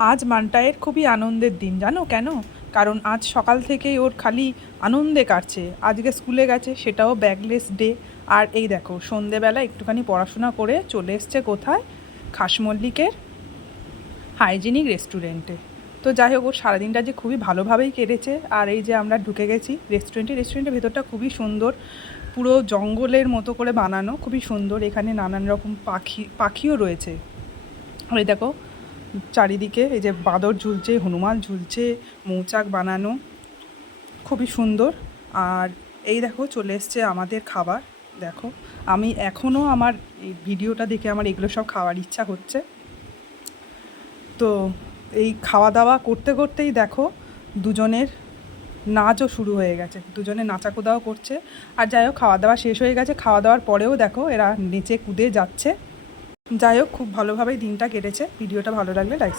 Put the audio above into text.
আজ মান্টায়ের খুবই আনন্দের দিন, জানো কেন? কারণ আজ সকাল থেকেই ওর খালি আনন্দে কাটছে। আজকে স্কুলে গেছে, সেটাও ব্যাগলেস ডে। আর এই দেখো, সন্ধেবেলা একটুখানি পড়াশোনা করে চলে এসছে কোথায়? খাসমল্লিকের হাইজিনিক রেস্টুরেন্টে। তো যাই হোক, ওর সারাদিনটা যে খুবই ভালোভাবেই কেটেছে। আর এই যে আমরা ঢুকে গেছি রেস্টুরেন্টের ভেতরটা খুবই সুন্দর, পুরো জঙ্গলের মতো করে বানানো, খুবই সুন্দর। এখানে নানান রকম পাখিও রয়েছে। আর এই দেখো, চারিদিকে এই যে বাঁদর ঝুলছে, হনুমান ঝুলছে, মৌচাক বানানো, খুবই সুন্দর। আর এই দেখো, চলে এসছে আমাদের খাবার। দেখো, আমি এখনও আমার এই ভিডিওটা দেখে আমার এগুলো সব খাওয়ার ইচ্ছা হচ্ছে। তো এই খাওয়া দাওয়া করতে করতেই দেখো, দুজনের নাচও শুরু হয়ে গেছে, দুজনে নাচাকুদাও করছে। আর যাই হোক, খাওয়া দাওয়া শেষ হয়ে গেছে। খাওয়া দাওয়ার পরেও দেখো এরা নেচে কুদে যাচ্ছে। যাই হোক, খুব ভালোভাবেই দিনটা কেটেছে। ভিডিওটা ভালো লাগলে লাইক